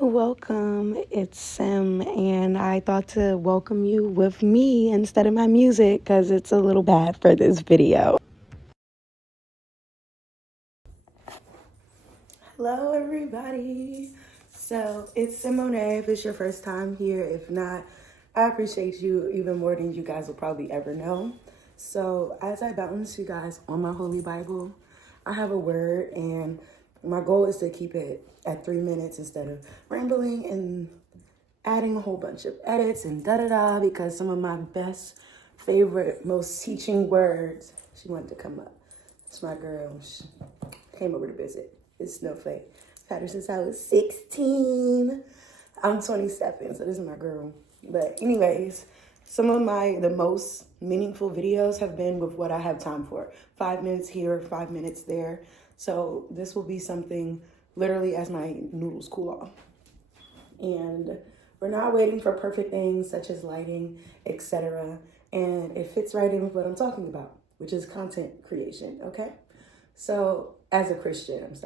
Welcome, it's Sim, and I thought to welcome you with me instead of my music because it's a little bad for this video. Hello, everybody. So, it's Simone if it's your first time here. If not, I appreciate you even more than you guys will probably ever know. So, as I bounce you guys on my Holy Bible, I have a word, and my goal is to keep it at 3 minutes instead of rambling and adding a whole bunch of edits and da-da-da, because some of my best, favorite, most teaching words, she wanted to come up. It's my girl. She came over to visit. It's Snowflake. I've had her since I was 16. I'm 27, so this is my girl. But anyways, some of the most meaningful videos have been with what I have time for. 5 minutes here, 5 minutes there. So this will be something literally as my noodles cool off. And we're not waiting for perfect things such as lighting, etc. And it fits right in with what I'm talking about, which is content creation, okay? So, as a Christian,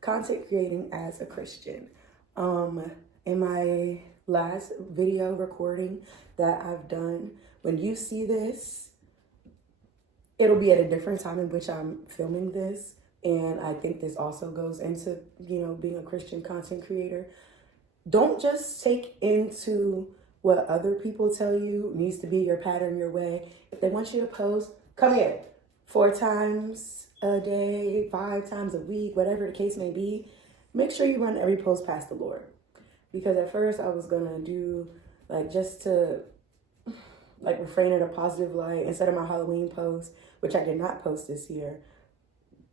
content creating as a Christian. In my last video recording that I've done, when you see this, it'll be at a different time in which I'm filming this. And I think this also goes into, being a Christian content creator. Don't just take into what other people tell you needs to be your pattern, your way. If they want you to post, come here 4 times a day, 5 times a week, whatever the case may be. Make sure you run every post past the Lord. Because at first I was gonna do just to refrain in a positive light. Instead of my Halloween post, which I did not post this year,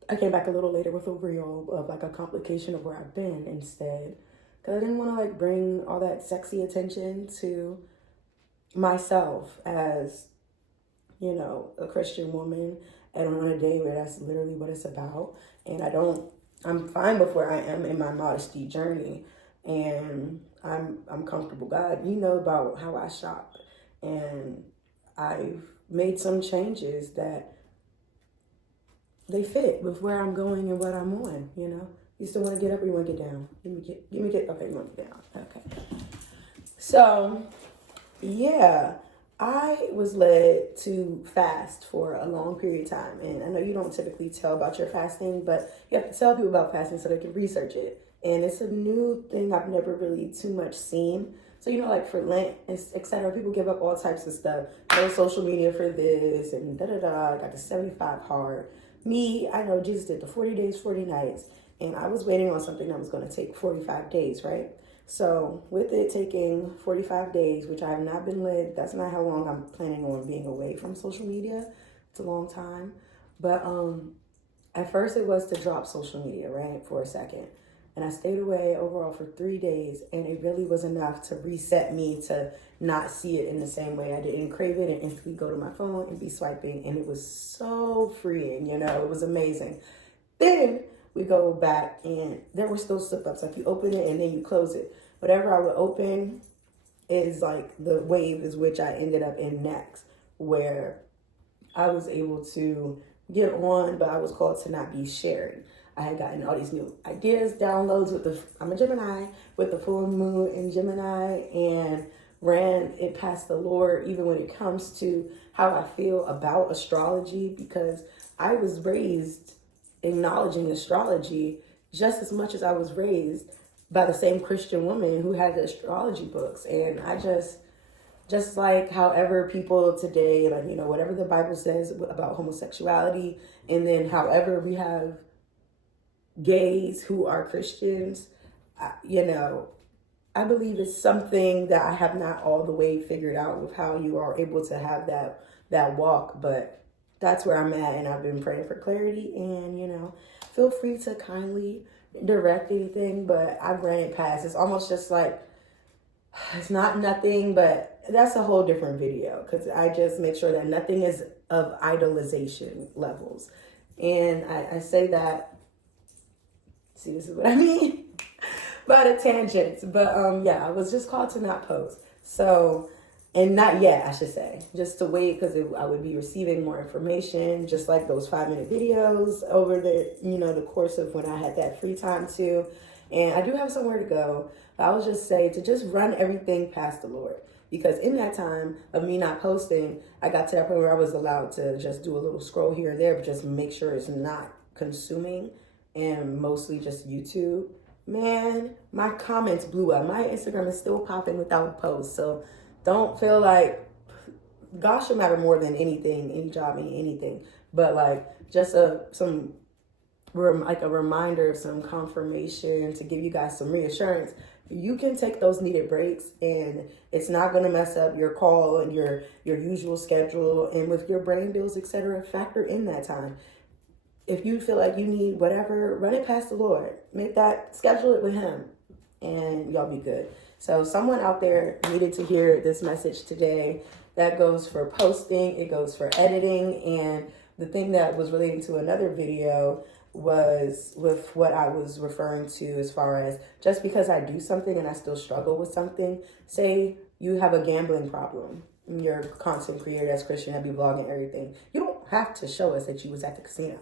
I came back a little later with a reel of a complication of where I've been instead. Because I didn't want to bring all that sexy attention to myself as, a Christian woman, and on a day where that's literally what it's about. And I'm fine with where I am in my modesty journey, and I'm comfortable. God, you know about how I shop, and I've made some changes that they fit with where I'm going and what I'm on, You still want to get up or you want to get down? Okay, you want to get down. Okay. So, yeah, I was led to fast for a long period of time. And I know you don't typically tell about your fasting, but you have to tell people about fasting so they can research it. And it's a new thing I've never really too much seen. So, for Lent, etc., people give up all types of stuff. No social media for this and da-da-da. I got the 75 hard. Me, I know Jesus did the 40 days, 40 nights. And I was waiting on something that was going to take 45 days, right? So with it taking 45 days, which I have not been led, that's not how long I'm planning on being away from social media. It's a long time. But at first it was to drop social media, right, for a second. And I stayed away overall for 3 days, and it really was enough to reset me to not see it in the same way. I didn't crave it and instantly go to my phone and be swiping, and it was so freeing, it was amazing. Then we go back, and there were still slip-ups. You open it and then you close it. Whatever I would open is the wave is which I ended up in next, where I was able to get on, but I was called to not be sharing. I had gotten all these new ideas, downloads I'm a Gemini, with the full moon in Gemini, and ran it past the Lord, even when it comes to how I feel about astrology, because I was raised acknowledging astrology just as much as I was raised by the same Christian woman who had the astrology books. And I just like however people today, whatever the Bible says about homosexuality, and then however we have gays who are Christians, I believe it's something that I have not all the way figured out with how you are able to have that walk, but that's where I'm at, and I've been praying for clarity. And feel free to kindly direct anything, but I've ran it past. It's almost just it's not nothing, but that's a whole different video, because I just make sure that nothing is of idolization levels. And I say that, see, this is what I mean about a tangent, but I was just called to not post. So, and not yet, I should say, just to wait, because I would be receiving more information, just like those 5-minute videos over the course of when I had that free time too. And I do have somewhere to go. But I would just say to just run everything past the Lord. Because in that time of me not posting, I got to that point where I was allowed to just do a little scroll here and there, but just make sure it's not consuming, and mostly just YouTube. Man, my comments blew up. My Instagram is still popping without a post. So don't feel like God should matter more than anything, any job, anything. But like just a reminder, some confirmation to give you guys some reassurance. You can take those needed breaks, and it's not going to mess up your call and your usual schedule. And with your brain bills, etc., factor in that time. If you feel like you need whatever, run it past the Lord. Schedule it with Him, and y'all be good. So someone out there needed to hear this message today. That goes for posting, it goes for editing, and the thing that was relating to another video was with what I was referring to as far as just because I do something and I still struggle with something. Say you have a gambling problem. You're a content creator that's Christian, that be vlogging everything. You don't have to show us that you was at the casino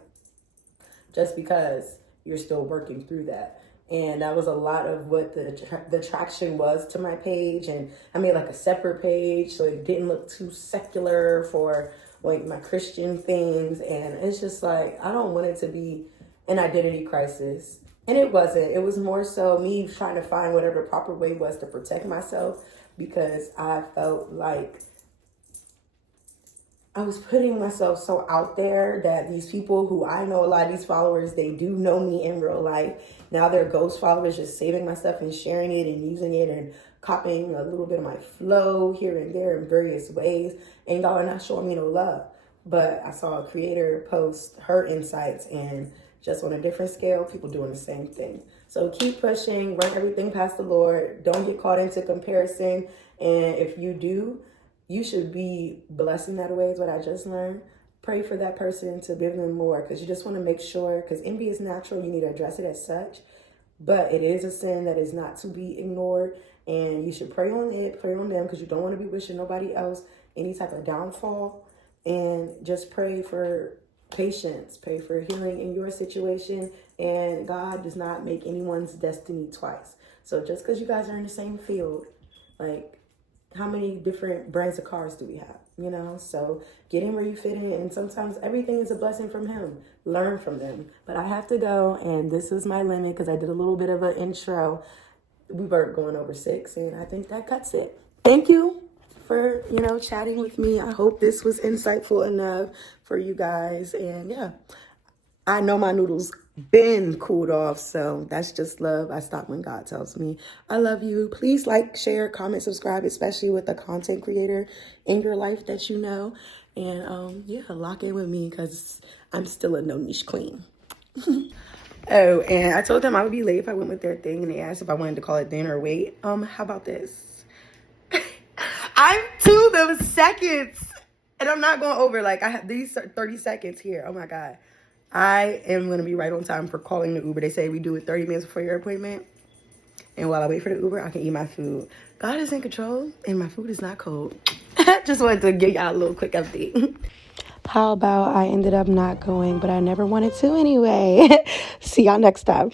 just because you're still working through that. And that was a lot of what the traction was to my page. And I made like a separate page so it didn't look too secular for like my Christian things. And it's just like, I don't want it to be an identity crisis. And it wasn't. It was more so me trying to find whatever the proper way was to protect myself, because I felt like I was putting myself so out there that these people who I know, a lot of these followers, they do know me in real life. Now they're ghost followers, just saving my stuff and sharing it and using it and copying a little bit of my flow here and there in various ways. And y'all are not showing me no love. But I saw a creator post her insights, and just on a different scale, people doing the same thing. So keep pushing, run everything past the Lord. Don't get caught into comparison. And if you do, you should be blessing that away, is what I just learned. Pray for that person to give them more, because you just want to make sure, because envy is natural. You need to address it as such. But it is a sin that is not to be ignored. And you should pray on it, pray on them, because you don't want to be wishing nobody else any type of downfall. And just pray for patience, pray for healing in your situation. And God does not make anyone's destiny twice. So just because you guys are in the same field, like, how many different brands of cars do we have? You know, so get in where you fit in. And sometimes everything is a blessing from Him. Learn from them. But I have to go, and this is my limit because I did a little bit of an intro. We were going over 6, and I think that cuts it. Thank you for, chatting with me. I hope this was insightful enough for you guys. And yeah, I know my noodles been cooled off, so that's just love. I stop when God tells me I love you. Please like, share, comment, subscribe, especially with a content creator in your life that you know. And lock in with me, because I'm still a no niche queen. Oh, and I told them I would be late if I went with their thing, and they asked if I wanted to call it then or wait. How about this? I'm to the seconds, and I'm not going over. Like, I have these 30 seconds here. Oh my God. I am going to be right on time for calling the Uber. They say we do it 30 minutes before your appointment. And while I wait for the Uber, I can eat my food. God is in control, and my food is not cold. Just wanted to give y'all a little quick update. How about I ended up not going, but I never wanted to anyway. See y'all next time.